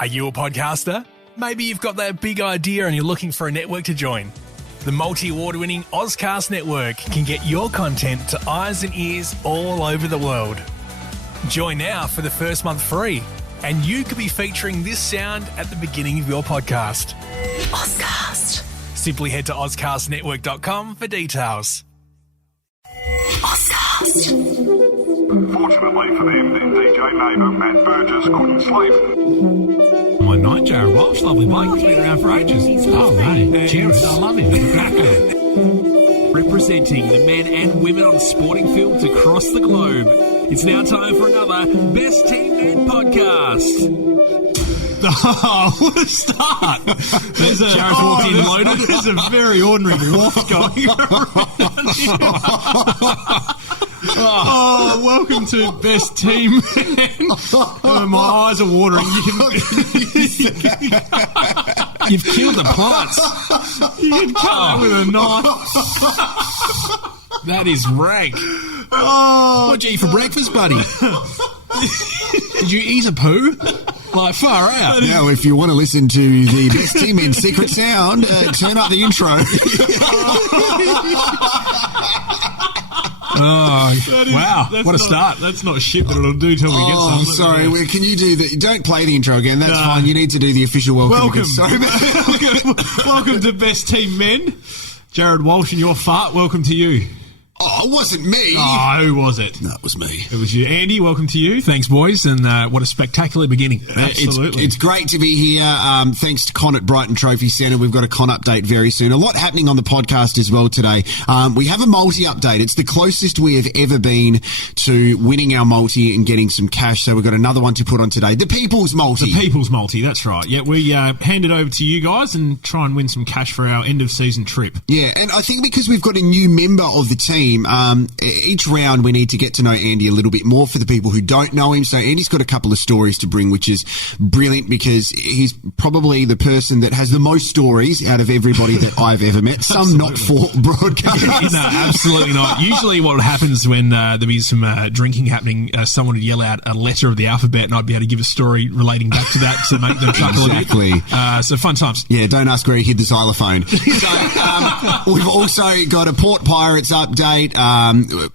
Are you a podcaster? Maybe you've got that big idea and you're looking for a network to join. The multi-award-winning Ozcast Network can get your content to eyes and ears all over the world. Join now for the first month free, and you could be featuring this sound at the beginning of your podcast. Ozcast. Simply head to ozcastnetwork.com for details. Ozcast. Fortunately for them, their DJ neighbour Matt Burgess couldn't sleep. My night, Jared Walsh, lovely bloke, he's been around for ages. Oh, mate, Jared, I love him. Representing the men and women on sporting fields across the globe, it's now time for another Best Team Men podcast. Oh, what a start! Jared's walked in loaded. There's a very ordinary walk going around. Oh, welcome to Best Team Men. Oh, my eyes are watering. You've killed the plants. You can cut it with a knife. That is rank. Oh, What'd you eat for breakfast, buddy? Did you eat a poo? Like, far out. Now, if you want to listen to the Best Team Men secret sound, turn up the intro. Oh, wow. What a start. That's not shit, but it'll do till we get some. Oh, sorry. Can you do the... Don't play the intro again. That's fine. You need to do the official welcome. Welcome to Best Team Men. Jared Walsh and your fart. Welcome to you. Oh, it wasn't me. Oh, who was it? No, it was me. It was you. Andy, welcome to you. Thanks, boys, and what a spectacular beginning. Absolutely. It's great to be here. Thanks to Con at Brighton Trophy Centre. We've got a Con update very soon. A lot happening on the podcast as well today. We have a multi update. It's the closest we have ever been to winning our multi and getting some cash. So we've got another one to put on today. The People's Multi. The People's Multi, that's right. Yeah, we hand it over to you guys and try and win some cash for our end of season trip. Yeah, and I think because we've got a new member of the team, each round we need to get to know Andy a little bit more for the people who don't know him. So Andy's got a couple of stories to bring, which is brilliant because he's probably the person that has the most stories out of everybody that I've ever met. Some not for broadcast. No, absolutely not. Usually what happens when there'd be some drinking happening, someone would yell out a letter of the alphabet and I'd be able to give a story relating back to that to make them chuckle Exactly. a bit. So fun times. Yeah, don't ask where he hid the xylophone. So we've also got a Port Pirates update,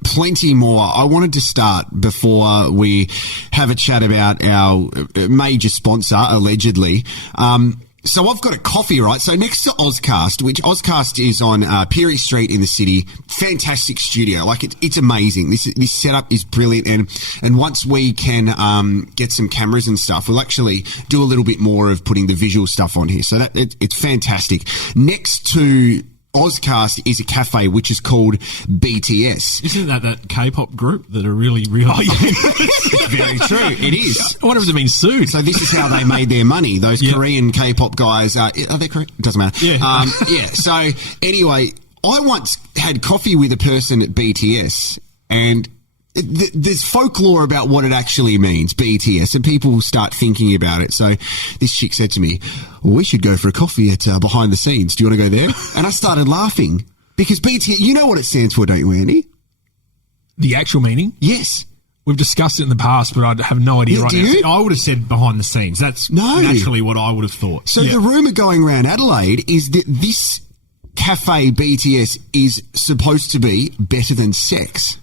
plenty more. I wanted to start before we have a chat about our major sponsor, allegedly. So I've got a coffee, right? So next to Ozcast, which Ozcast is on Peary Street in the city, fantastic studio. Like it's amazing. This setup is brilliant, and once we can get some cameras and stuff, we'll actually do a little bit more of putting the visual stuff on here. So it's fantastic. Next to Ozcast is a cafe which is called BTS. Isn't that K-pop group that are really real? Very true. It is. I wonder if they've been sued. So this is how they made their money. Those Korean K-pop guys, are they Korean? It doesn't matter. Yeah. So anyway, I once had coffee with a person at BTS, and there's folklore about what it actually means, BTS, and people will start thinking about it. So this chick said to me, well, we should go for a coffee at Behind the Scenes. Do you want to go there? And I started laughing because BTS, you know what it stands for, don't you, Andy? The actual meaning? Yes. We've discussed it in the past, but I have no idea right do now. you? I would have said behind the scenes. That's naturally what I would have thought. So the rumour going around Adelaide is that this cafe, BTS, is supposed to be better than sex.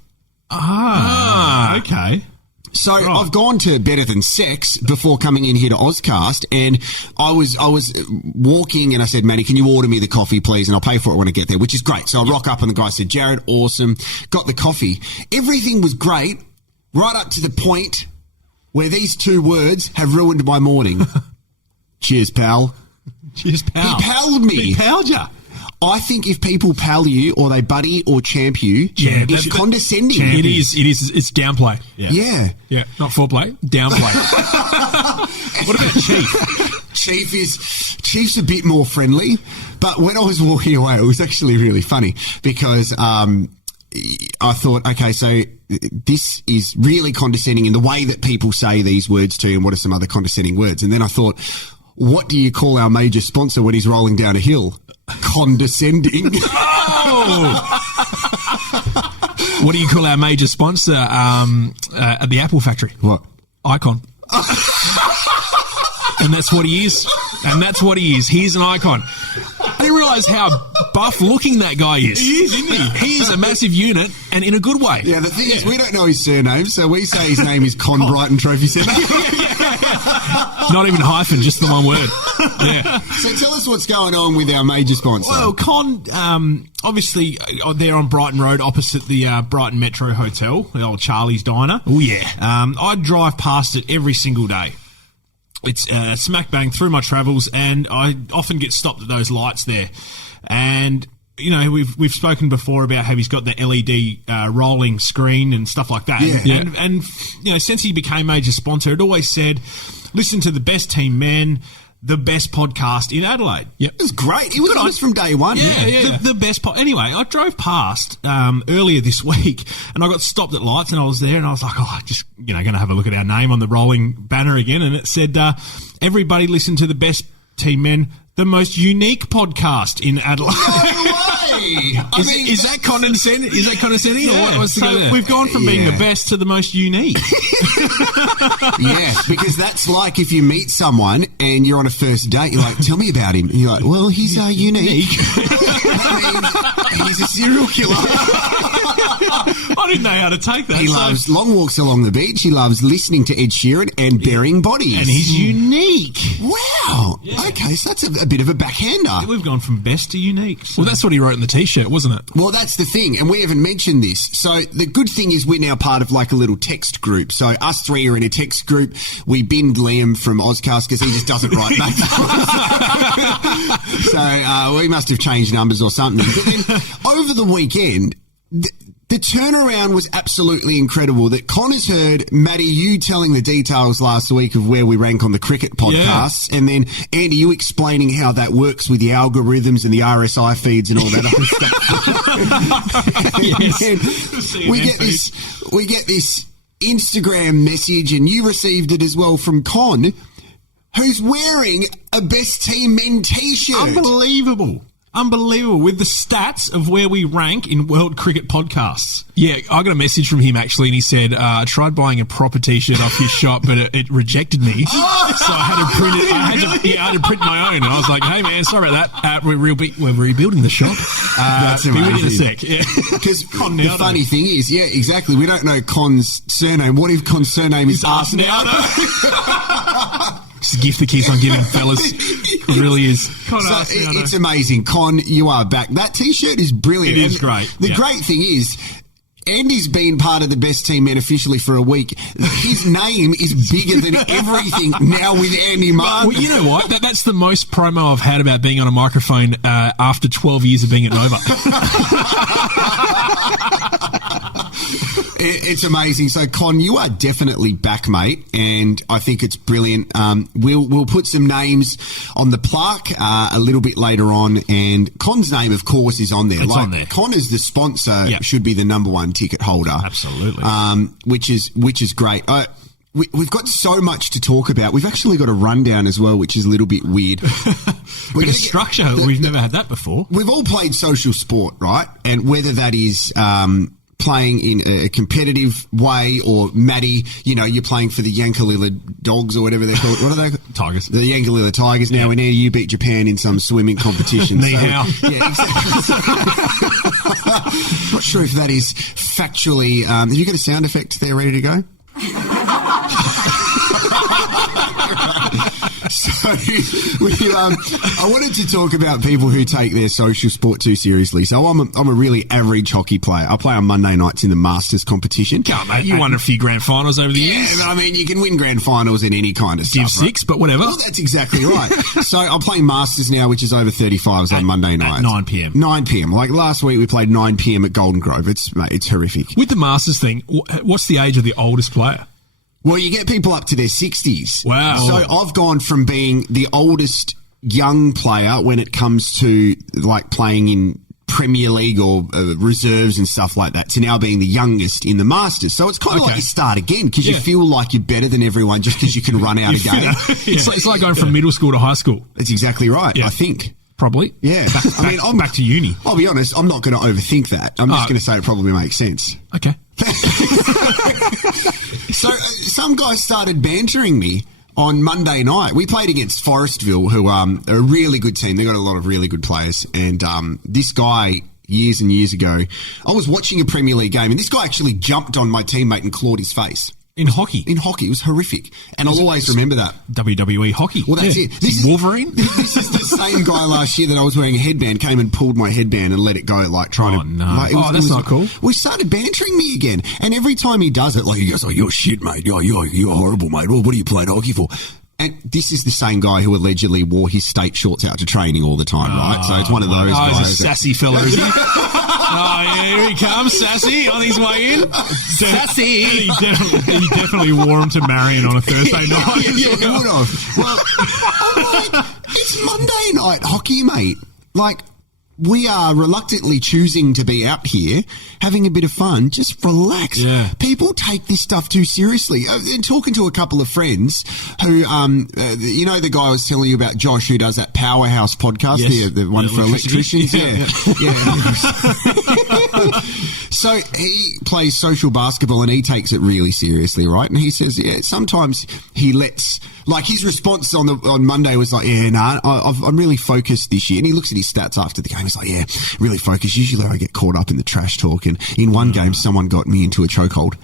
Okay. So I've gone to Better Than Sex before coming in here to Ozcast, and I was walking and I said, Matty, can you order me the coffee, please? And I'll pay for it when I get there, which is great. So I rock up and the guy said, Jared, awesome. Got the coffee. Everything was great, right up to the point where these two words have ruined my morning. Cheers, pal. Cheers, pal. He palled me. He palled ya. I think if people pal you or they buddy or champ you, it's condescending. It is. It's downplay. Yeah. Yeah, not foreplay, downplay. What about Chief? Chief's a bit more friendly, but when I was walking away, it was actually really funny because I thought, okay, so this is really condescending in the way that people say these words to you, and what are some other condescending words? And then I thought, what do you call our major sponsor when he's rolling down a hill? Kon-descending. Oh! What do you call our major sponsor at the Apple factory? What? Icon. And that's what he is. And that's what he is. He's an icon. I didn't realise how buff-looking that guy is. He is, isn't he? He is a massive unit, and in a good way. Yeah, the thing is, we don't know his surname, so we say his name is Con Brighton Trophy Centre. Not even hyphen, just the one word. Yeah. So tell us what's going on with our major sponsor. Well, Con, obviously, they're on Brighton Road opposite the Brighton Metro Hotel, the old Charlie's Diner. Oh, yeah. I drive past it every single day. It's smack bang through my travels, and I often get stopped at those lights there. And, you know, we've spoken before about how he's got the LED rolling screen and stuff like that. Yeah. And you know, since he became major sponsor, it always said, listen to the best team men, the best podcast in Adelaide. Yep. It was great. He was on us from day one. Yeah. The best Anyway, I drove past earlier this week, and I got stopped at lights, and I was there, and I was like, just, you know, going to have a look at our name on the rolling banner again, and it said, everybody listen to the best team men, the most unique podcast in Adelaide. No way! Is that condescending? Is that condescending? Yeah. Or what's the go there? We've gone from being the best to the most unique. Yeah, because that's like if you meet someone and you're on a first date, you're like, tell me about him. And you're like, well, he's unique. That means he's a serial killer. I didn't know how to take that. He loves long walks along the beach. He loves listening to Ed Sheeran and burying bodies. And he's unique. Wow. Yeah. Okay, so that's a bit of a backhander. We've gone from best to unique. So. Well, that's what he wrote in the T-shirt, wasn't it? Well, that's the thing, and we haven't mentioned this. So the good thing is we're now part of like a little text group. So us three are in a text group. We binned Liam from Ozcast because he just doesn't write back to us. So we must have changed numbers or something. But then over the weekend, the turnaround was absolutely incredible. That Con has heard, Matty, you telling the details last week of where we rank on the cricket podcasts, and then Andy, you explaining how that works with the algorithms and the RSI feeds and all that other stuff. Yes. We get this Instagram message, and you received it as well from Con, who's wearing a Best Team Men t-shirt. Unbelievable, with the stats of where we rank in world cricket podcasts. Yeah, I got a message from him actually, and he said, I tried buying a proper T-shirt off your shop, but it rejected me. So I had to print it. I had to print my own, and I was like, hey man, sorry about that. We're rebuilding the shop. That's be amazing. with you in a sec. Yeah. Because the funny thing is, yeah, exactly, we don't know Con's surname. What if Con's surname is Arsenal? It's a gift that keeps on giving, fellas. It really is. So it's amazing. Con, you are back. That T-shirt is brilliant. It is great. The great thing is, Andy's been part of the Best Team Men officially for a week. His name is bigger than everything now with Andy Martin. Well, you know what? That's the most promo I've had about being on a microphone after 12 years of being at Nova. It's amazing. So, Con, you are definitely back, mate, and I think it's brilliant. We'll put some names on the plaque a little bit later on, and Con's name, of course, is on there. It's on there. Con is the sponsor, should be the number one ticket holder. Absolutely. Which is great. We've got so much to talk about. We've actually got a rundown as well, which is a little bit weird. Bit of structure. We've never had that before. We've all played social sport, right? And whether that is playing in a competitive way, or Matty, you know, you're playing for the Yankalilla Dogs or whatever they're called. What are they? Tigers. The Yankalilla Tigers now, and now you beat Japan in some swimming competition. Ni hao. Yeah, exactly. Not sure if that is factually... have you got a sound effect there ready to go? So, I wanted to talk about people who take their social sport too seriously. So I'm a really average hockey player. I play on Monday nights in the Masters competition. Come on, mate. You won a few grand finals over the years. Yeah, I mean, you can win grand finals in any kind of stuff. Div 6, but whatever. Well, that's exactly right. So I'm playing Masters now, which is over 35s on Monday nights. At 9 p.m. 9 p.m. Like last week, we played 9 p.m. at Golden Grove. It's horrific. With the Masters thing, what's the age of the oldest player? Well, you get people up to their 60s. Wow. So I've gone from being the oldest young player when it comes to like playing in Premier League or reserves and stuff like that to now being the youngest in the Masters. So it's kind of like you start again because you feel like you're better than everyone just because you can run out a game. It's like going from middle school to high school. That's exactly right, I think. Probably. Yeah. I'm back to uni. I'll be honest, I'm not going to overthink that. I'm just going to say it probably makes sense. Okay. So some guy started bantering me on Monday night. We played against Forestville, who are a really good team. They got a lot of really good players. And this guy, years and years ago, I was watching a Premier League game, and this guy actually jumped on my teammate and clawed his face. In hockey? In hockey. It was horrific. And I'll always remember that. WWE hockey. Well, that's it. This is Wolverine? This is the same guy last year that I was wearing a headband, came and pulled my headband and let it go, like trying to... No. Like, That's not cool. We started bantering me again. And every time he does it, like, he goes, oh, you're shit, mate. You're horrible, mate. What are you playing hockey for? And this is the same guy who allegedly wore his state shorts out to training all the time, right? So it's one of those guys. He's a sassy fella, is he? Here he comes, sassy, on his way in. Sassy! He definitely wore him to Marion on a Thursday night. He would have. Well, I'm like, it's Monday night hockey, mate. Like, we are reluctantly choosing to be out here having a bit of fun. Just relax. Yeah. People take this stuff too seriously. And talking to a couple of friends who, you know, the guy I was telling you about, Josh, who does that Powerhouse podcast, Yes. the one for electricians. Yeah. So he plays social basketball and he takes it really seriously, right? And he says, sometimes he lets... Like, his response on Monday was like, I'm really focused this year. And he looks at his stats after the game. He's like, really focused. Usually I get caught up in the trash talk. And in one game, someone got me into a chokehold.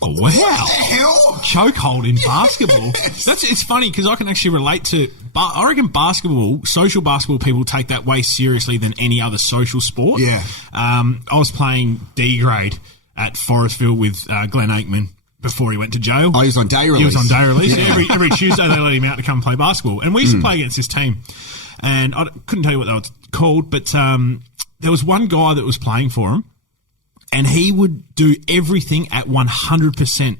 Oh, wow. What the hell? Chokehold in basketball. It's funny because I can actually relate to... I reckon social basketball people take that way seriously than any other social sport. Yeah. I was playing D grade at Forestville with Glenn Aikman before he went to jail. Oh, he was on day release. He was on day release. Yeah. Every Tuesday they let him out to come play basketball. And we used to play against this team. And I couldn't tell you what they were called, but there was one guy that was playing for him, and he would do everything at 100%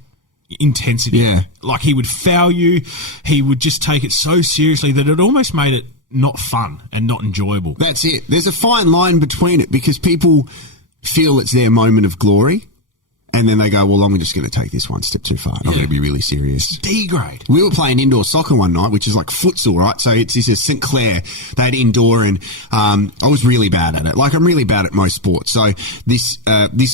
intensity. Yeah. Like, he would foul you. He would just take it so seriously that it almost made it not fun and not enjoyable. That's it. There's a fine line between it because people feel it's their moment of glory. And then they go, well, I'm just going to take this one step too far. I'm going to be really serious. D grade. We were playing indoor soccer one night, which is like futsal, right? So it's a St. Clair. They had indoor, and I was really bad at it. Like, I'm really bad at most sports. So this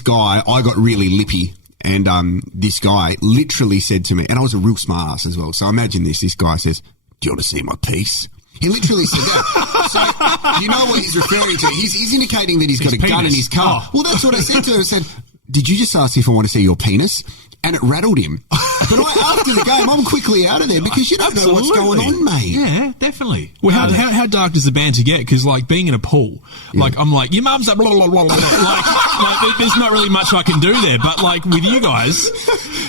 guy, I got really lippy. And this guy literally said to me, and I was a real smart ass as well. So imagine this. This guy says, do you want to see my piece? He literally said that. So you know what he's referring to. He's indicating that he's got a gun in his car. Oh. Well, that's what I said to him. I said, did you just ask if I want to see your penis? And it rattled him. But after the game, I'm quickly out of there because you don't know what's going on, mate. Yeah, definitely. Well, how dark does the banter get? Because, like, being in a pool, like, I'm like, your mum's a blah, blah, blah, blah, blah. like, there's not really much I can do there. But, like, with you guys,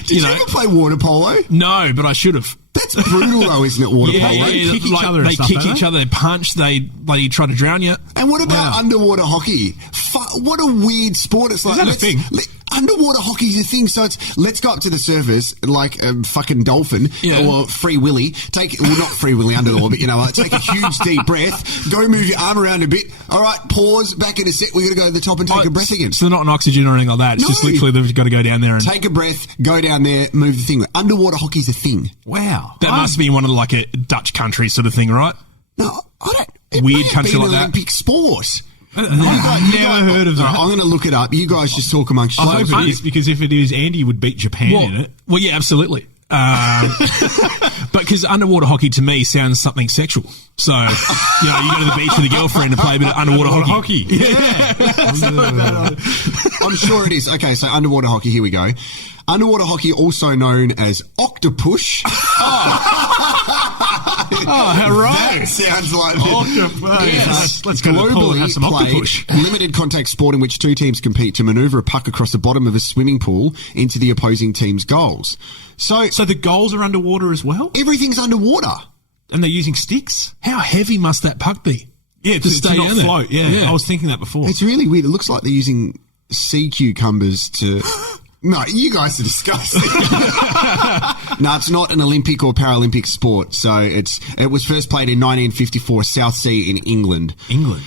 Did you ever play water polo? No, but I should have. That's brutal, though, isn't it, water polo? Yeah, kick each other and they stuff, kick don't each they? other, they punch, they try to drown you. And what about underwater hockey? What a weird sport. It's like, that a thing? Underwater hockey's a thing, so it's let's go up to the surface like a fucking dolphin or Free Willy. Not Free Willy under the water, but take a huge deep breath, go move your arm around a bit. All right, pause, back in a sec. We're going to go to the top and take a breath again. So they're not on oxygen or anything like that. It's just literally they've got to go down there and take a breath, go down there, move the thing. Underwater hockey's a thing. Wow. That must be one of like a Dutch country sort of thing, right? No, I don't. It Weird may have country been like an that. Olympic sport. Never heard of that. I'm going to look it up. You guys just talk amongst I yourselves. hope it is, because if it is, Andy would beat Japan in it. Well, yeah, absolutely. But because underwater hockey to me sounds something sexual. So, you go to the beach with a girlfriend and play a bit of underwater hockey. Yeah. I'm sure it is. Okay, so underwater hockey, here we go. Underwater hockey, also known as octopush. Oh, hooray. That sounds like Octopus. Yes. Let's go to the pool and have some played octopush. limited contact sport in which two teams compete to manoeuvre a puck across the bottom of a swimming pool into the opposing team's goals. So So the goals are underwater as well? everything's underwater. And they're using sticks? How heavy must that puck be? Yeah, to stay not down there. float. Yeah, I was thinking that before. It's really weird. It looks like they're using sea cucumbers to... No, you guys are disgusting. No, it's not an Olympic or Paralympic sport. So it was first played in 1954, South Sea in England. England.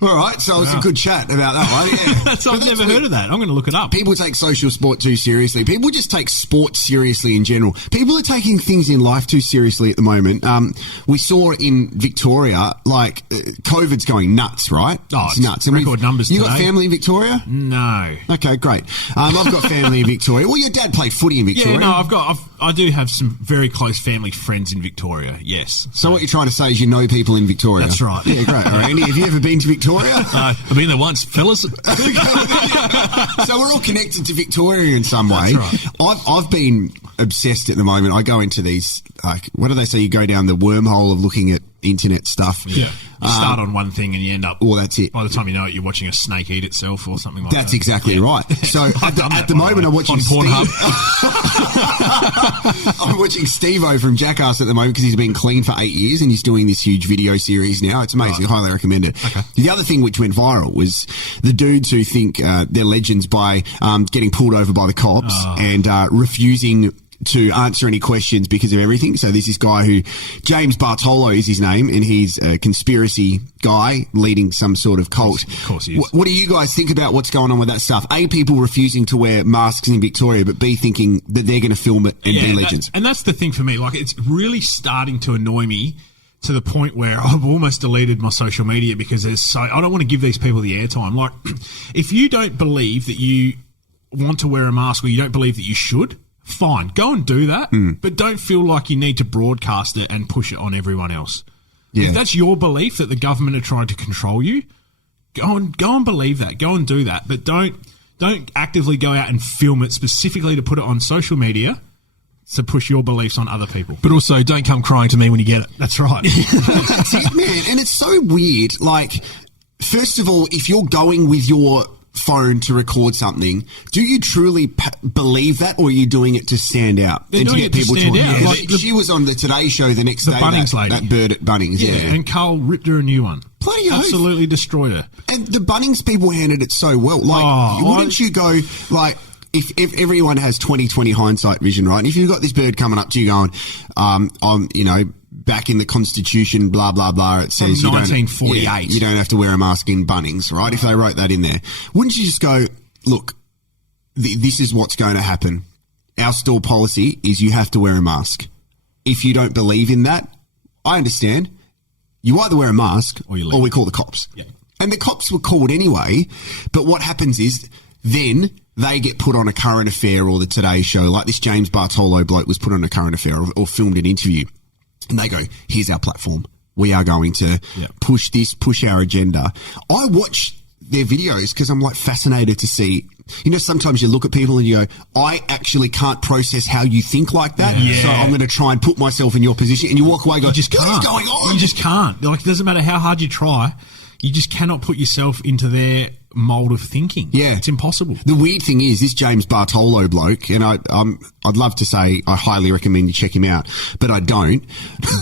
All right, so it was a good chat about that one. Yeah. I've never heard of that. I'm going to look it up. People take social sport too seriously. People just take sport seriously in general. People are taking things in life too seriously at the moment. We saw in Victoria, COVID's going nuts, right? Oh, it's nuts. record numbers You got today. family in Victoria? No. Okay, great. I've got family in Victoria. Well, your dad played footy in Victoria. Yeah, no, I've I do have some very close family friends in Victoria, yes. So what you're trying to say is you know people in Victoria? That's right. Yeah, great. All right. Andy, have you ever been to Victoria? I've been there once, fellas. So we're all connected to Victoria in some way. That's right. I've been obsessed at the moment. I go into these, what do they say? You go down the wormhole of looking at internet stuff. Yeah. You start on one thing and you end up... Well, that's it. By the time you know it, you're watching a snake eat itself or something like that. That's exactly right. So at the moment I'm watching Pornhub. I'm watching Steve-O from Jackass at the moment because he's been clean for 8 years and he's doing this huge video series now. It's amazing. I highly recommend it. Okay. The other thing which went viral was the dudes who think they're legends by getting pulled over by the cops and refusing to answer any questions because of everything. So there's this guy who, James Bartolo is his name, and he's a conspiracy guy leading some sort of cult. Of course he is. What do you guys think about what's going on with that stuff? A, people refusing to wear masks in Victoria, but B, thinking that they're going to film it and be legends. And that's the thing for me. Like, it's really starting to annoy me to the point where I've almost deleted my social media because I don't want to give these people the airtime. Like, if you don't believe that you want to wear a mask or you don't believe that you should, fine, go and do that, but don't feel like you need to broadcast it and push it on everyone else. Yeah. If that's your belief that the government are trying to control you, go and believe that. Go and do that, but don't actively go out and film it specifically to put it on social media to push your beliefs on other people. But also, don't come crying to me when you get it. That's right. That's it, man. And it's so weird. Like, first of all, if you're going with your phone to record something, do you truly believe that, or are you doing it to stand out They're and to doing get it to people stand talking? out. Yeah, Like she was on the Today Show the next day. Bunnings lady. That bird at Bunnings, yeah. And Carl ripped her a new one. Bloody oath. Absolutely destroyed her. And the Bunnings people handled it so well. Like, wouldn't you go, like, if everyone has 20/20 hindsight vision, right? And if you've got this bird coming up to you going, I'm, you know, back in the Constitution, blah, blah, blah, it says from 1948. You don't have to wear a mask in Bunnings, right? If they wrote that in there. Wouldn't you just go, look, this is what's going to happen. Our store policy is you have to wear a mask. If you don't believe in that, I understand. You either wear a mask or we call the cops. Yeah. And the cops were called anyway, but what happens is then they get put on a current affair or the Today Show, like this James Bartolo bloke was put on a current affair or filmed an interview, and they go, here's our platform. We are going to push this, push our agenda. I watch their videos because I'm like fascinated to see, you know, sometimes you look at people and you go, I actually can't process how you think like that. Yeah. So I'm going to try and put myself in your position, and you walk away and go, You just can't. what is going on? You just can't. Like, it doesn't matter how hard you try, you just cannot put yourself into their mold of thinking. Yeah. It's impossible. The weird thing is, this James Bartolo bloke, and I'd love to say I highly recommend you check him out, but I don't.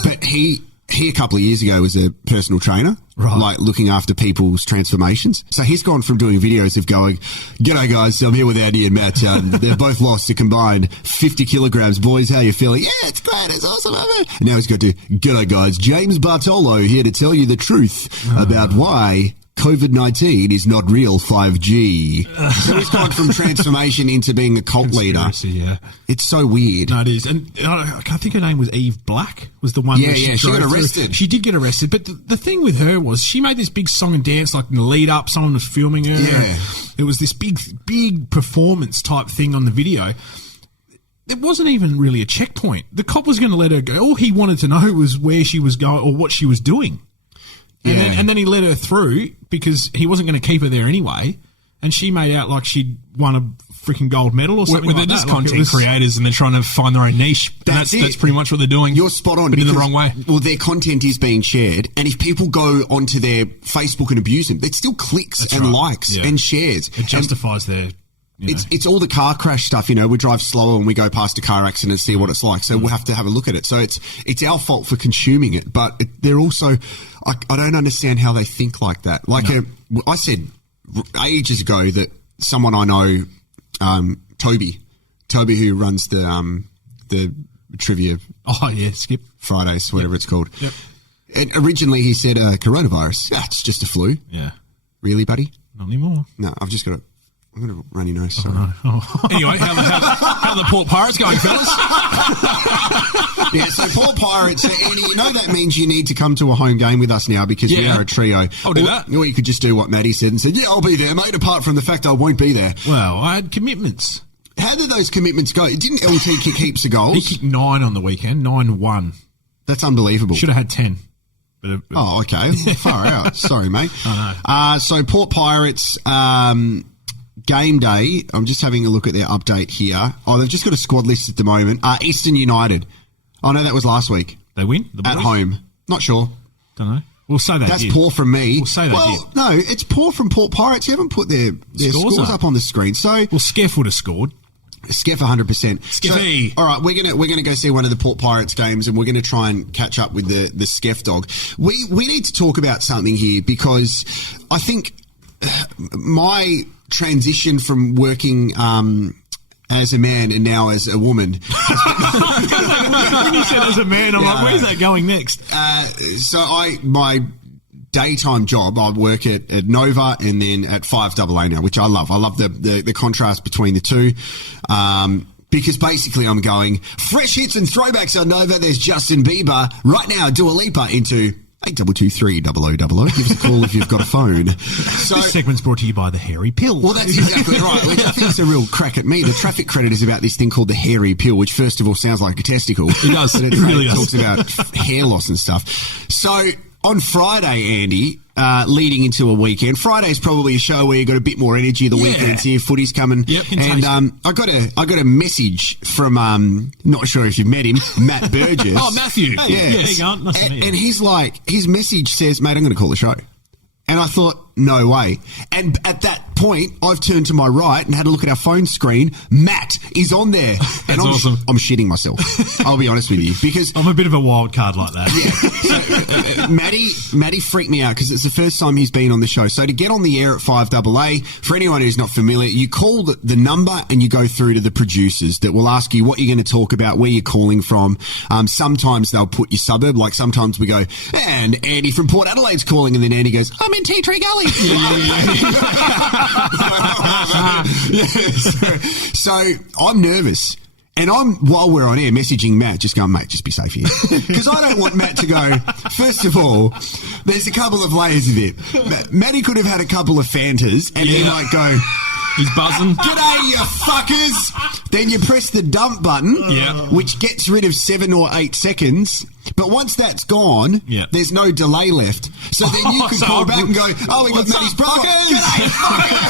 But he a couple of years ago was a personal trainer, right, like looking after people's transformations. So he's gone from doing videos of going, g'day guys, I'm here with Andy and Matt. They've both lost a combined 50 kilograms. Boys, how you feeling? Yeah, it's great. It's awesome. And now he's got to, g'day guys, James Bartolo here to tell you the truth about why COVID-19 is not real 5G. So he's gone from transformation into being a cult leader. Yeah. It's so weird. No, it is. And I think her name was Eve Black was the one. Yeah, she got arrested. She did get arrested. But the thing with her was she made this big song and dance, like in the lead up, someone was filming her. Yeah. It was this big performance type thing on the video. It wasn't even really a checkpoint. The cop was going to let her go. All he wanted to know was where she was going or what she was doing. And then he let her through because he wasn't going to keep her there anyway. And she made out like she'd won a freaking gold medal or something They're like just that. content creators and they're trying to find their own niche. That's pretty much what they're doing. You're spot on. But in the wrong way. Well, their content is being shared. And if people go onto their Facebook and abuse them, it still clicks likes and shares. It justifies their... It's all the car crash stuff, you know. We drive slower and we go past a car accident and see what it's like. So we'll have to have a look at it. So it's our fault for consuming it, but they're also, I don't understand how they think like that. Like I said ages ago that someone I know, Toby who runs the trivia. Oh yeah, Skip Fridays, whatever it's called. Yep. And originally he said coronavirus. Yeah, it's just a flu. Yeah. Really, buddy? Not anymore. No, I'm going to run your nose. Sorry. Anyway, how the Port Pirates going, fellas? Yeah, so Port Pirates, Andy, you know that means you need to come to a home game with us now because we are a trio. I'll do that. Or you could just do what Matty said and said, yeah, I'll be there, mate, apart from the fact I won't be there. Well, I had commitments. How did those commitments go? Didn't LT kick heaps of He goals? kicked 9 on the weekend, 9-1. That's unbelievable. Should have had 10. But Oh, okay. Far out. Sorry, mate. I know. So Port Pirates game day. I'm just having a look at their update here. Oh, they've just got a squad list at the moment. Eastern United. Oh, no, that was last week. They win? The At boys? home. Not sure. Don't know. We'll say they That's did. poor from me. We'll say they well, did. no, it's poor from Port Pirates. You haven't put their scores up on the screen. So Well, Skeff would have scored. Skeff 100%. Skeffy. So, all right, we're gonna go see one of the Port Pirates games, and we're gonna try and catch up with the Skeff dog. We need to talk about something here because I think my transition from working as a man and now as a woman. When you said as a man, I'm like, where's that going next? My daytime job, I work at Nova and then at 5AA now, which I love. I love the contrast between the two. Because basically I'm going, fresh hits and throwbacks on Nova. There's Justin Bieber. Right now, Dua Lipa into 8223-0000. Give us a call if you've got a phone. So, This segment's brought to you by the Hairy Pill. well, that's exactly right, which I think is a real crack at me. The traffic credit is about this thing called the hairy pill, which first of all sounds like a testicle. It does. But It really talks does. about hair loss and stuff. So on Friday, Andy, leading into a weekend, Friday's probably a show where you've got a bit more energy. The weekend's here, footy's coming. Yep, and I got a message from, not sure if you've met him, Matt Burgess. Oh, Matthew. Yeah. There you go. Nice to meet you. And he's like, his message says, mate, I'm going to call the show. And I thought, no way. And at that point, I've turned to my right and had a look at our phone screen. Matt is on there. And I'm awesome. I'm shitting myself. I'll be honest with you. Because I'm a bit of a wild card like that. Matty freaked me out because it's the first time he's been on the show. So to get on the air at 5AA, for anyone who's not familiar, you call the number and you go through to the producers that will ask you what you're going to talk about, where you're calling from. Sometimes they'll put your suburb. Like sometimes we go, and Andy from Port Adelaide's calling, and then Andy goes, I'm in Tea Tree Gully. So I'm nervous. And while we're on air, messaging Matt, just going, mate, just be safe here. Because I don't want Matt to go, first of all, there's a couple of layers of it. Matty could have had a couple of Fantas, and he might go, He's buzzing. g'day, you fuckers. Then you press the dump button, which gets rid of 7 or 8 seconds. But once that's gone, there's no delay left. So then you can call back and go, oh, we got Matty's brother. G'day, fuckers.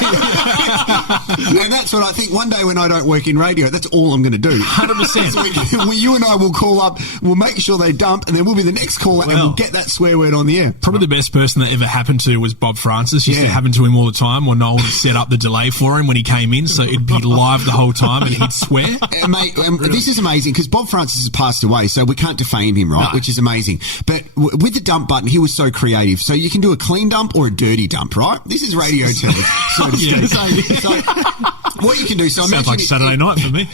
And that's what I think. One day when I don't work in radio, that's all I'm going to do. 100%. So you and I will call up, we'll make sure they dump, and then we'll be the next caller, and we'll get that swear word on the air. Probably the best person that ever happened to was Bob Francis. Used to happen to him all the time when Noel would set up the delay for him when he came in, so it'd be live the whole time and he'd swear. Mate, this is amazing because Bob Francis has passed away, so we can't defame him, right? No. Which is amazing. But with the dump button, he was so creative. So you can do a clean dump or a dirty dump, right? This is radio tele, so to speak. So what you can do, so sounds like Saturday night for me.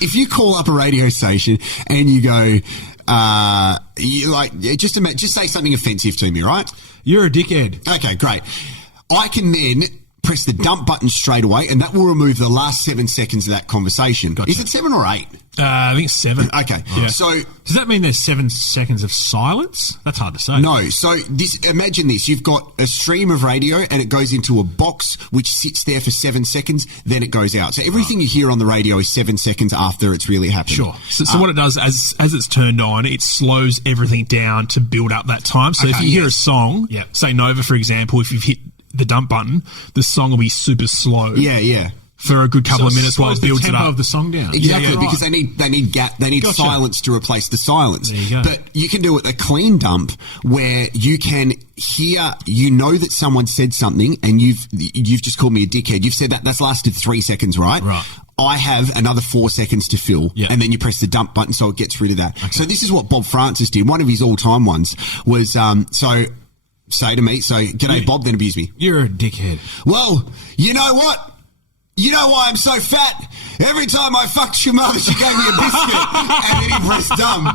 If you call up a radio station and you go, just say something offensive to me, right? You're a dickhead. Okay, great. I can then press the dump button straight away, and that will remove the last 7 seconds of that conversation. Gotcha. Is it 7 or 8? I think it's 7. Okay. Yeah. So does that mean there's 7 seconds of silence? That's hard to say. No. So imagine this. You've got a stream of radio and it goes into a box which sits there for 7 seconds, then it goes out. So everything you hear on the radio is 7 seconds after it's really happened. Sure. So what it does, as it's turned on, it slows everything down to build up that time. So if you hear a song, say Nova, for example, if you've hit the dump button, the song will be super slow. Yeah. For a good couple of minutes while it builds the it tempo up. of the song down. Exactly, because they need gotcha. Silence to replace the silence. There you go. But you can do it a clean dump where you can hear, you know that someone said something and you've just called me a dickhead. You've said that's lasted 3 seconds, right? Right. I have another 4 seconds to fill, and then you press the dump button so it gets rid of that. Okay. So this is what Bob Francis did. One of his all-time ones was, say to me, g'day Bob, then abuse me. You're a dickhead. Well, you know what? You know why I'm so fat? Every time I fucked your mother, she gave me a biscuit, and then he pressed dumb.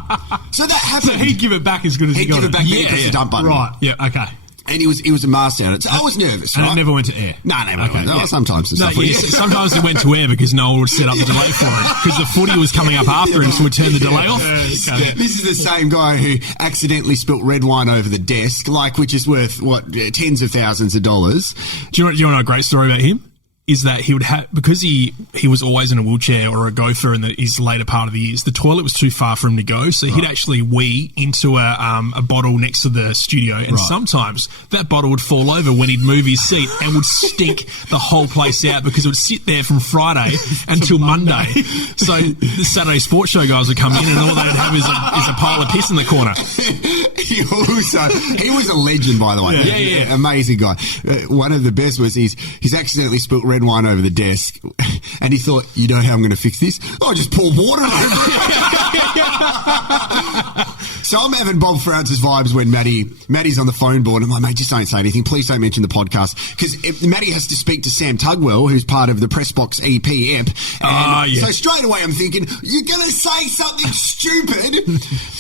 So that happened. So he'd give it back as good as he got it. He'd give it back, then he pressed the dump button. Right, okay. And he was a master at it. So I was nervous, and right? it never went to air? No, never went. Oh, sometimes. Sometimes it went to air because Noel would set up the delay for it because the footy was coming up after him, so we'd turn the delay off. This is the same guy who accidentally spilt red wine over the desk, which is worth, tens of thousands of dollars. Do you want to know a great story about him? is that he would have, because he was always in a wheelchair or a gopher in his later part of the years, the toilet was too far for him to go, so he'd actually wee into a bottle next to the studio, and sometimes that bottle would fall over when he'd move his seat and would stink the whole place out because it would sit there from Friday until Monday. So the Saturday sports show guys would come in and all they'd have is a pile of piss in the corner. He was a legend, by the way. Yeah. Amazing guy. One of the best was he's accidentally spilt red wine over the desk, and he thought, you know how I'm going to fix this? Oh, just pour water over it. So I'm having Bob Francis vibes when Matty's on the phone board. I'm like, mate, just don't say anything. Please don't mention the podcast. Because Matty has to speak to Sam Tugwell, who's part of the Pressbox EP EP. So straight away I'm thinking, you're going to say something stupid.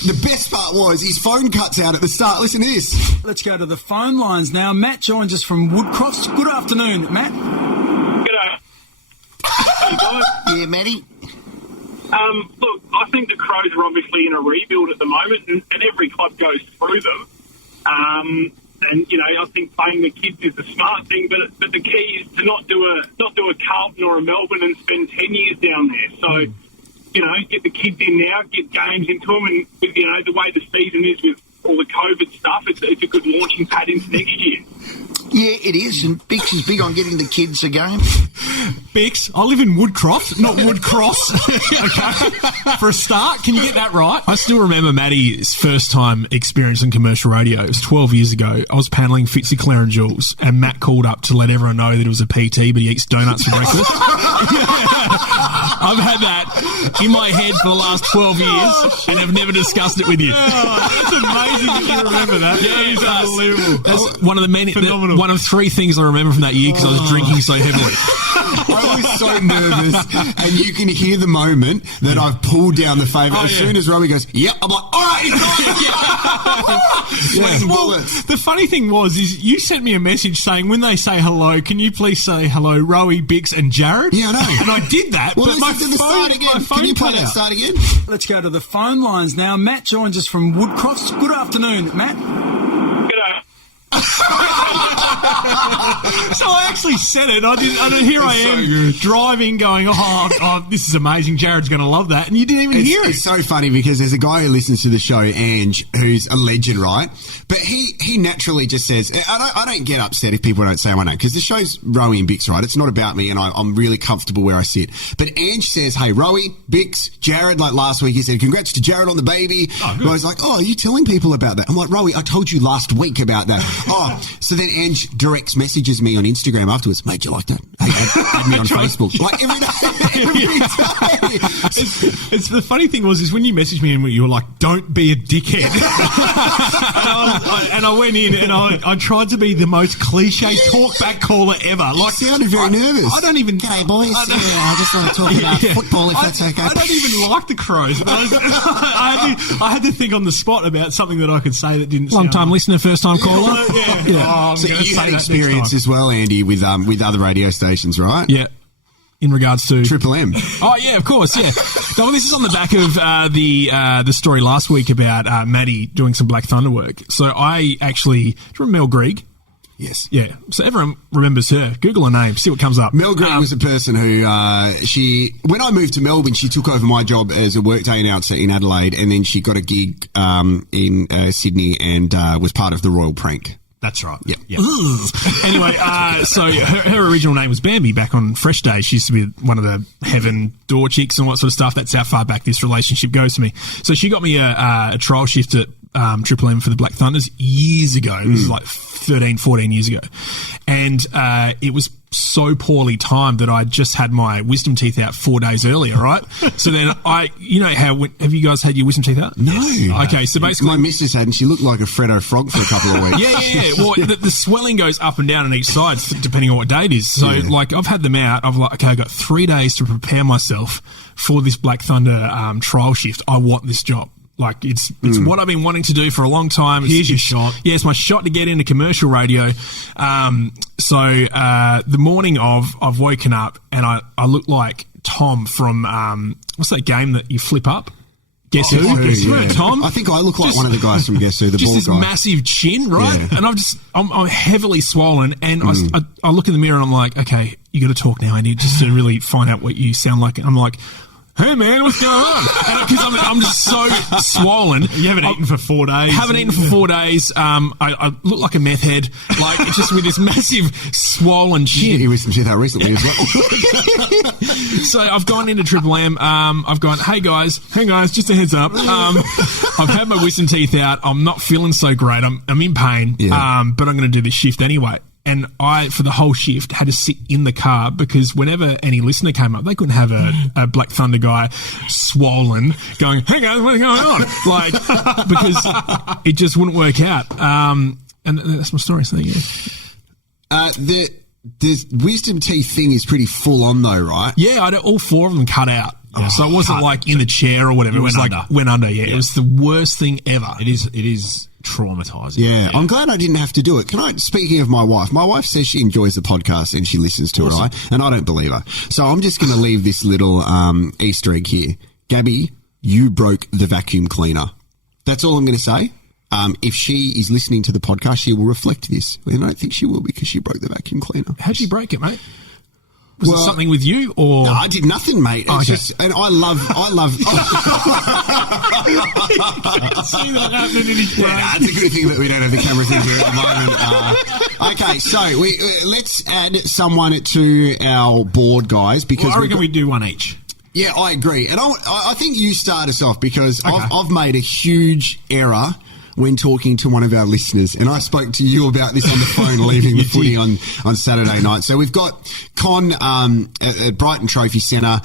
The best part was his phone cuts out at the start. Listen to this. Let's go to the phone lines now. Matt joins us from Woodcroft. Good afternoon, Matt. G'day. Hey, guys. Yeah, Matty. Look, I think the Crows are obviously in a rebuild at the moment, and every club goes through them. And you know, I think playing the kids is the smart thing, but the key is to not do a Carlton or a Melbourne and spend 10 years down there. So, you know, get the kids in now, get games into them, and with, you know, the way the season is with all the COVID stuff, it's a good launching pad into next year. Yeah, it is, and Bix is big on getting the kids a game. Bix, I live in Woodcroft, not Woodcross. Okay. For a start, can you get that right? I still remember Matty's first time experience in commercial radio. It was 12 years ago. I was panelling Fitzy, Claire and Jules, and Matt called up to let everyone know that it was a PT, but he eats donuts for breakfast. I've had that in my head for the last 12 years and have never discussed it with you. That's amazing that you remember that. Yeah, it's unbelievable. That's one of the many, Phenomenal. one of three things I remember from that year because I was drinking so heavily. I was so nervous, and you can hear the moment that I've pulled down the favourite. As soon as Robbie goes, yep, I'm like, all right, he's Well, the funny thing was, is you sent me a message saying when they say hello, can you please say hello, Rowie, Bix, and Jared? Yeah, I know. And I did that, Well, but my listen to the start again. phone Can you play cut that out. start again? Let's go to the phone lines now. Matt joins us from Woodcroft. Good afternoon, Matt. G'day. So I actually said it. I didn't. Here I am driving, going, oh, this is amazing. Jared's going to love that, and you didn't even hear it. It's so funny because there's a guy who listens to the show, Ange, who's a legend, right? But he naturally just says, I don't get upset if people don't say my name because the show's Rowie and Bix, right? It's not about me, and I'm really comfortable where I sit. But Ange says, hey, Rowie, Bix, Jared, like last week, he said, congrats to Jared on the baby. I was like, oh, are you telling people about that? I'm like, Rowie, I told you last week about that. So then Ange directs messages me on Instagram afterwards. Mate, you like that? Hey, add me on Facebook. Like every day. It's the funny thing is when you messaged me and you were like, don't be a dickhead. and I went in and I tried to be the most cliche talkback caller ever. Like, You sounded very nervous. I don't even... G'day, boys. I just want to talk about football, if that's okay. I don't even like the Crows. But I had to think on the spot about something that I could say that didn't Long sound time like... listener, first time caller. Oh, I'm So gonna you say had that next experience time. as well, Andy, with other radio stations, right? Yeah. In regards to Triple M. Oh yeah, of course, yeah. No, well, this is on the back of the story last week about Matty doing some Black Thunder work. So I actually, do you remember Mel Greig? Yes. Yeah. So everyone remembers her. Google her name, see what comes up. Mel Greig was a person who, when I moved to Melbourne, she took over my job as a workday announcer in Adelaide, and then she got a gig in Sydney and was part of the Royal Prank. That's right. Yep. Anyway, so her original name was Bambi back on Fresh Day. She used to be one of the Heaven door chicks and all that sort of stuff. That's how far back this relationship goes to me. So she got me a trial shift at Triple M for the Black Thunders years ago. It was like 13, 14 years ago. And it was so poorly timed that I just had my wisdom teeth out 4 days earlier, right? So then you know how, have you guys had your wisdom teeth out? No. Okay, so basically... My missus had, and she looked like a Freddo frog for a couple of weeks. Yeah. Well, the swelling goes up and down on each side depending on what day it is. So, like, I've had them out. I've like, okay, I've got 3 days to prepare myself for this Black Thunder trial shift. I want this job. Like, it's what I've been wanting to do for a long time. Here's your shot. Yeah, it's my shot to get into commercial radio. So the morning of, I've woken up and I look like Tom from, what's that game that you flip up? Guess Who? Guess Who, yeah. Tom? I think I look like one of the guys from Guess Who, the just bald this guy. massive chin, right? Yeah. And I'm heavily swollen, and I look in the mirror and I'm like, okay, you got to talk now, Andy, just to really find out what you sound like. I'm like, hey man, what's going on? Because I'm just so swollen. You haven't eaten for 4 days. Haven't eaten for 4 days. I look like a meth head, like just with this massive swollen chin. You listened to that recently as well. So I've gone into Triple M. I've gone, hey guys, just a heads up. I've had my wisdom teeth out. I'm not feeling so great. I'm in pain. Yeah. But I'm going to do this shift anyway. And I, for the whole shift, had to sit in the car because whenever any listener came up, they couldn't have a Black Thunder guy swollen going, hey guys, what's going on? Like, because it just wouldn't work out. And that's my story, so there you go. The wisdom teeth thing is pretty full on though, right? Yeah, I had all 4 of them cut out. So it wasn't like in the chair or whatever. It was like went under. Yeah, it was the worst thing ever. It is traumatizing. Yeah, I'm glad I didn't have to do it. Speaking of my wife says she enjoys the podcast and she listens to it, right? And I don't believe her. So I'm just going to leave this little Easter egg here. Gabby, you broke the vacuum cleaner. That's all I'm going to say. If she is listening to the podcast, she will reflect this. I don't think she will because she broke the vacuum cleaner. How'd she break it, mate? Was it something with you, or no? I did nothing, mate. It's just, and I love. See that happening in his brain. Yeah, it's a good thing that we don't have the cameras in here at the moment. Okay, so let's add someone to our board, guys, because I reckon we do one each. Yeah, I agree, and I think you start us off because I've made a huge error when talking to one of our listeners, and I spoke to you about this on the phone leaving the footy on Saturday night. So we've got Con at Brighton Trophy Centre.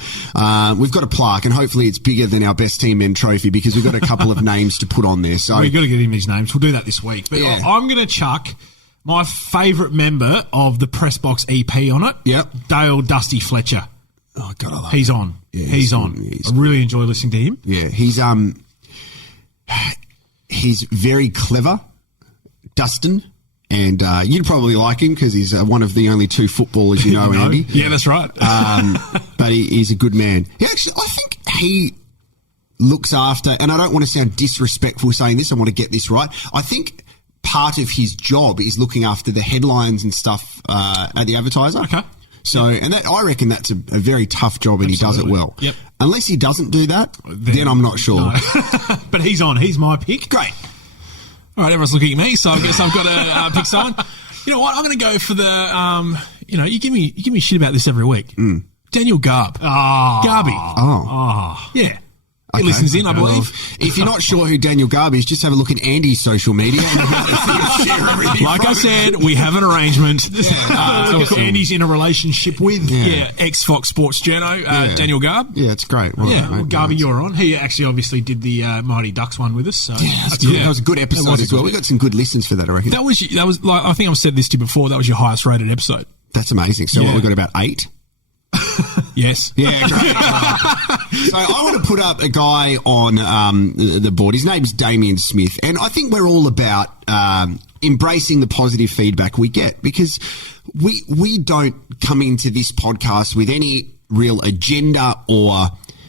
We've got a plaque, and hopefully it's bigger than our Best Team Men trophy because we've got a couple of names to put on there. So we've got to get him his names. We'll do that this week. But yeah. I'm going to chuck my favourite member of the Press Box EP on it. Yep. Dale Dusty Fletcher. Oh, God, I love He's on. Yeah, he's on. I really enjoy listening to him. Yeah, he's very clever, Dustin, and you'd probably like him because he's one of the only 2 footballers you know, Andy. Yeah, that's right. But he's a good man. I think he looks after, and I don't want to sound disrespectful saying this, I want to get this right. I think part of his job is looking after the headlines and stuff at the Advertiser. Okay. So, and I reckon that's a very tough job, and Absolutely. He does it well. Yep. Unless he doesn't do that, then I'm not sure. No. But he's on. He's my pick. Great. All right, everyone's looking at me, so I guess I've got to pick someone. You know what? I'm going to go for the. You give me shit about this every week. Daniel Garb. Oh. Garby. Oh. Yeah. He listens in, I believe. If you're not sure who Daniel Garb is, just have a look at Andy's social media. Like I said, we have an arrangement. Andy's in a relationship with. Yeah, ex-Fox Sports journo, Daniel Garb. Yeah, it's great. Well, well, Garby, you're on. He actually obviously did the Mighty Ducks one with us. So. Yeah, that's good. That was a good episode as well. We got some good listens for that, I reckon. That was like, I think I've said this to you before, that was your highest rated episode. That's amazing. So what, we got about 8? Yes. Yeah, great. So I want to put up a guy on the board. His name's Damien Smith, and I think we're all about embracing the positive feedback we get because we don't come into this podcast with any real agenda or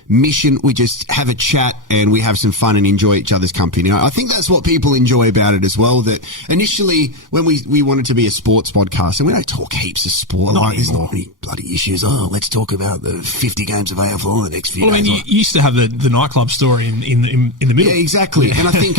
mission. We just have a chat and we have some fun and enjoy each other's company. Now, I think that's what people enjoy about it as well, that initially when we wanted to be a sports podcast, and we don't talk heaps of sport, there's not any bloody issues. Oh, let's talk about the 50 games of AFL in the next few days. I mean, you used to have the nightclub story in the middle. Yeah, exactly. And I think,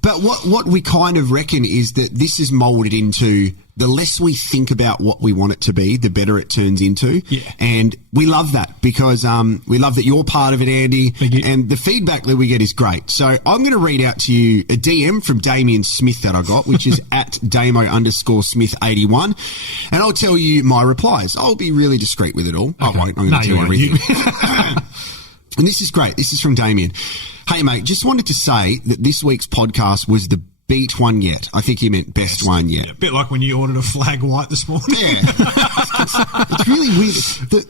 but what we kind of reckon is that this is moulded into the less we think about what we want it to be, the better it turns into. Yeah. And we love that because we love that you're part of it, Andy. Thank you. And the feedback that we get is great. So I'm going to read out to you a DM from Damien Smith that I got, which is at Damo_Smith81. And I'll tell you my replies. I'll be really discreet with it all. Okay. I won't. I'm going to tell you everything. And this is great. This is from Damien. Hey, mate, just wanted to say that this week's podcast was the beat one yet. I think he meant best one yet. Yeah, a bit like when you ordered a flag white this morning. Yeah. It's really weird.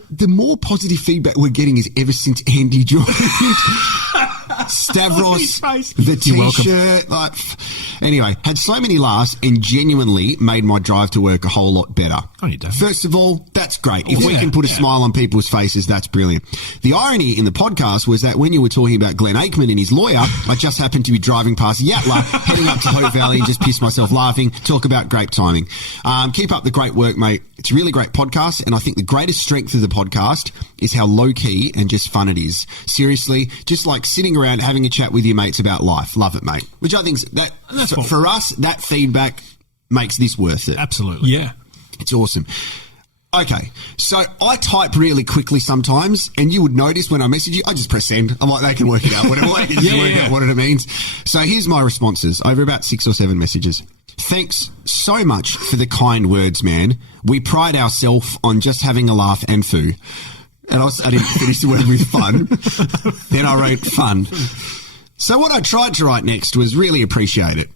The more positive feedback we're getting is ever since Andy joined. Stavros, the T-shirt, Anyway, had so many laughs and genuinely made my drive to work a whole lot better. Oh, you do. First of all, that's great. If we can put a smile on people's faces, that's brilliant. The irony in the podcast was that when you were talking about Glenn Aikman and his lawyer, I just happened to be driving past Yatla, heading up to Hope Valley, and just pissed myself laughing. Talk about great timing. Keep up the great work, mate. It's a really great podcast, and I think the greatest strength of the podcast is how low-key and just fun it is. Seriously, just like sitting around having a chat with your mates about life. Love it, mate. Which I think for us, that feedback makes this worth it. Absolutely. Yeah. It's awesome. Okay, so I type really quickly sometimes, and you would notice when I message you, I just press send. I'm like, they can work it out, whatever. They can work out what it means. So here's my responses over about 6 or 7 messages. Thanks so much for the kind words, man. We pride ourselves on just having a laugh and foo. And I didn't finish the word with fun. Then I wrote fun. So what I tried to write next was really appreciate it.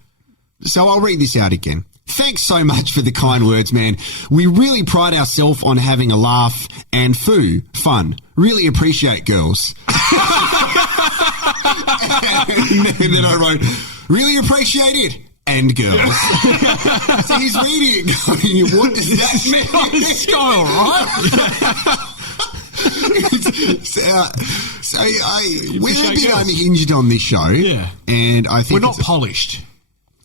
So I'll read this out again. Thanks so much for the kind words, man. We really pride ourselves on having a laugh and fun. Really appreciate girls. And then I wrote, really appreciate it and girls. So he's reading it going, what does that mean? It's all right. We're a bit unhinged on this show. Yeah. And I think we're not polished.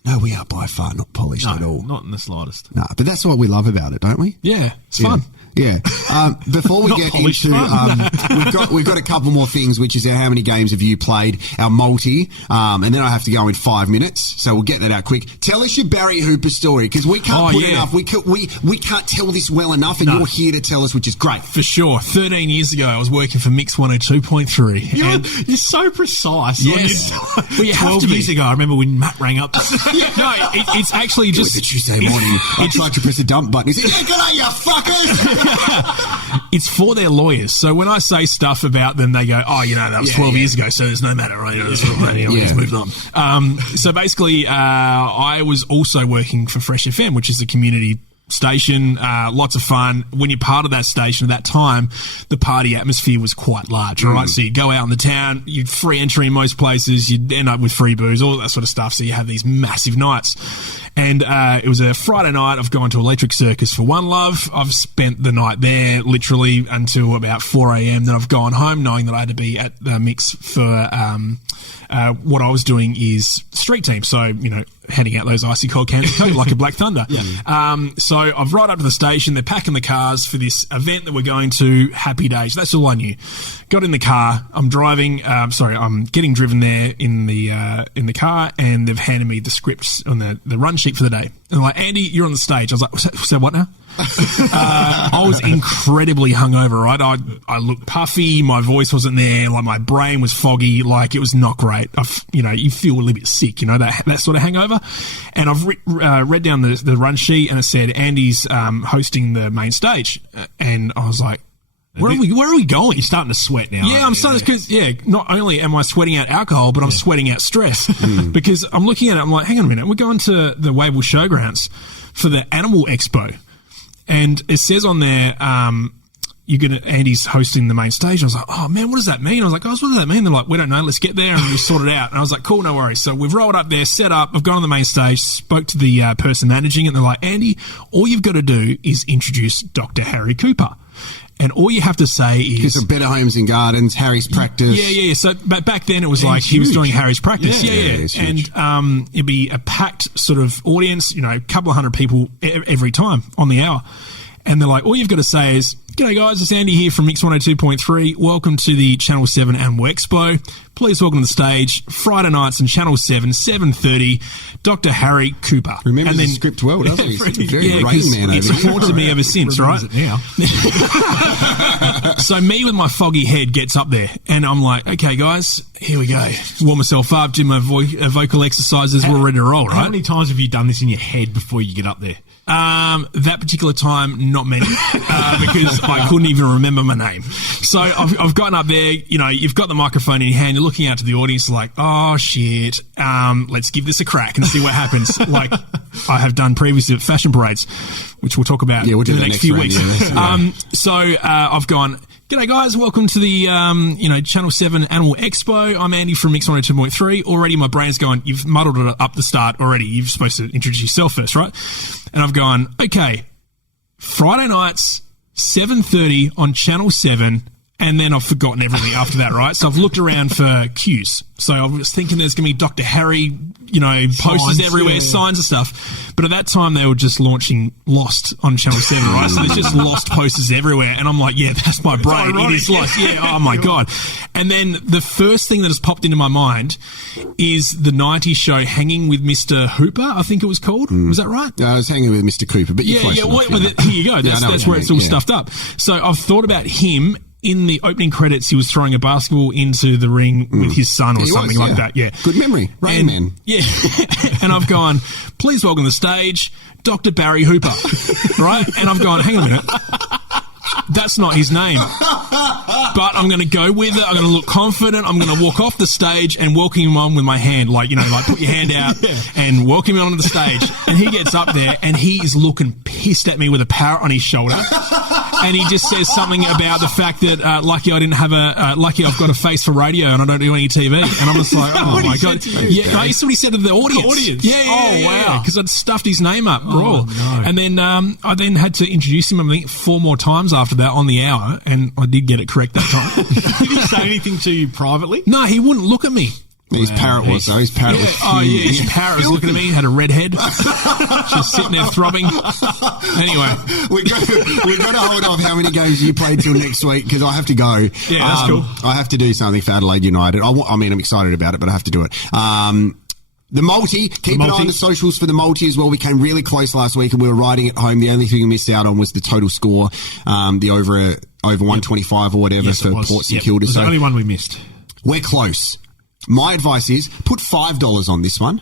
No, we are by far not polished at all. Not in the slightest. No, but that's what we love about it, don't we? Yeah, it's fun. Yeah. Before we get into, we've got a couple more things, which is how many games have you played, our multi, and then I have to go in 5 minutes, so we'll get that out quick. Tell us your Barry Hooper story, because we can't put enough. We can't tell this well enough, and you're here to tell us, which is great. For sure. 13 years ago, I was working for Mix 102.3 You're so precise. Yes. Well, you have 12 years ago, I remember when Matt rang up. No, it's actually just... It was a Tuesday morning. I tried to press the dump button. He said, yeah, good day, you fuckers! It's for their lawyers. So when I say stuff about them, they go, oh, that was 12 years ago, so there's no matter, right? It's moved on. So basically, I was also working for Fresh FM, which is a community station, lots of fun. When you're part of that station at that time, the party atmosphere was quite large, all right? So you go out in the town, you'd free entry in most places, you'd end up with free booze, all that sort of stuff. So you have these massive nights. And it was a Friday night. I've gone to Electric Circus for One Love. I've spent the night there literally until about 4 a.m. Then I've gone home knowing that I had to be at the Mix for what I was doing is street team. So, handing out those icy cold cans of Coke like a Black Thunder. So I've right up to the station. They're packing the cars for this event that we're going to. Happy days. That's all I knew. Got in the car. I'm driving. I'm getting driven there in the car, and they've handed me the scripts on the run sheet for the day. And they're like, Andy, you're on the stage. I was like, so what now? I was incredibly hungover, right? I looked puffy, my voice wasn't there, like my brain was foggy, like it was not great. You feel a little bit sick, that sort of hangover. And I've read down the run sheet, and it said Andy's hosting the main stage, and I was like, where are we going? You're starting to sweat now. Yeah, I'm starting because not only am I sweating out alcohol, but I'm sweating out stress because I'm looking at it. I'm like, hang on a minute, we're going to the Wavell Showgrounds for the Animal Expo. And it says on there, Andy's hosting the main stage. I was like, oh man, what does that mean? I was like, guys, what does that mean? They're like, we don't know. Let's get there and we'll sort it out. And I was like, cool, no worries. So we've rolled up there, set up. I've gone on the main stage, spoke to the person managing it. And they're like, Andy, all you've got to do is introduce Dr. Harry Cooper. And all you have to say is... Because of Better Homes and Gardens, Harry's practice. Yeah. So back then it was like he was doing Harry's practice. Yeah. And it'd be a packed sort of audience, a couple of hundred people every time on the hour. And they're like, all you've got to say is, g'day guys, it's Andy here from Mix 102.3. Welcome to the Channel 7 Animal Expo. Please welcome to the stage, Friday nights on Channel 7, 7:30, Dr. Harry Cooper. Remember the script well, doesn't he? He's a very Rain Man over here. It's haunted me ever since, right? Now. So me with my foggy head gets up there, and I'm like, okay guys, here we go. Warm myself up, do my vocal exercises, we're ready to roll, right? How many times have you done this in your head before you get up there? That particular time, not many, because I couldn't even remember my name. So I've gotten up there, you've got the microphone in your hand, you're looking out to the audience like, oh shit, let's give this a crack and see what happens. Like I have done previously at fashion parades, which we'll talk about in the next few weeks. Yeah. So I've gone, G'day guys, welcome to the Channel 7 Animal Expo. I'm Andy from Mix 102.3. Already my brain's going, you've muddled it up the start already. You're supposed to introduce yourself first, right? And I've gone, okay, Friday nights, 7:30 on Channel 7, and then I've forgotten everything after that, right? So I've looked around for cues. So I was thinking there's going to be Dr. Harry, posters everywhere, signs and stuff. But at that time, they were just launching Lost on Channel 7, right? So there's just Lost posters everywhere. And I'm like, yeah, that's my brain. It is Lost. Yeah, oh my God. And then the first thing that has popped into my mind is the 90s show Hanging with Mr. Hooper, I think it was called. Was that right? I was hanging with Mr. Cooper, but you're close enough, here you go. That's where it's all stuffed up. So I've thought about him. In the opening credits, he was throwing a basketball into the ring with his son or something like that. Yeah. Good memory. Rain Man. Yeah. And I've gone, please welcome to the stage, Dr. Barry Hooper. Right? And I've gone, hang on a minute. That's not his name. But I'm going to go with it. I'm going to look confident. I'm going to walk off the stage and welcome him on with my hand. Like put your hand out and welcome him onto the stage. And he gets up there and he is looking pissed at me with a parrot on his shoulder. And he just says something about the fact that lucky I've got a face for radio and I don't do any TV. And I'm just like, oh my God. Yeah, that's what he said to the audience. Yeah. Wow. Because I'd stuffed his name up. Oh, no. And then I then had to introduce him, I think, 4 more times after that on the hour, and I did get it correct that time. Did he say anything to you privately? No, he wouldn't look at me. His parrot was, though. His parrot was huge. His parrot was looking at me, had a red head. She's sitting there throbbing. Anyway. We've got to hold off how many games you played till next week, because I have to go. Yeah, that's cool. I have to do something for Adelaide United. I'm excited about it, but I have to do it. The multi, keep an eye on the socials for the multi as well. We came really close last week and we were riding at home. The only thing we missed out on was the total score, the over 125 or whatever for Port St Kilda. It was the only one we missed. We're close. My advice is put $5 on this one.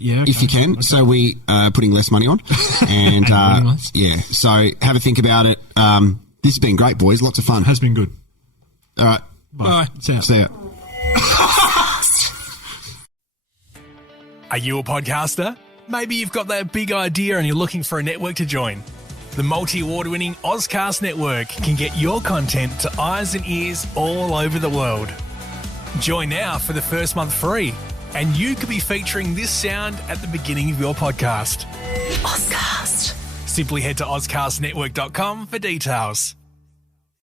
If you can. Okay. So we putting less money on. And so have a think about it. This has been great, boys. Lots of fun. Has been good. All right. Bye. See ya. Are you a podcaster? Maybe you've got that big idea and you're looking for a network to join. The multi-award-winning Ozcast Network can get your content to eyes and ears all over the world. Join now for the first month free, and you could be featuring this sound at the beginning of your podcast. Ozcast. Simply head to ozcastnetwork.com for details.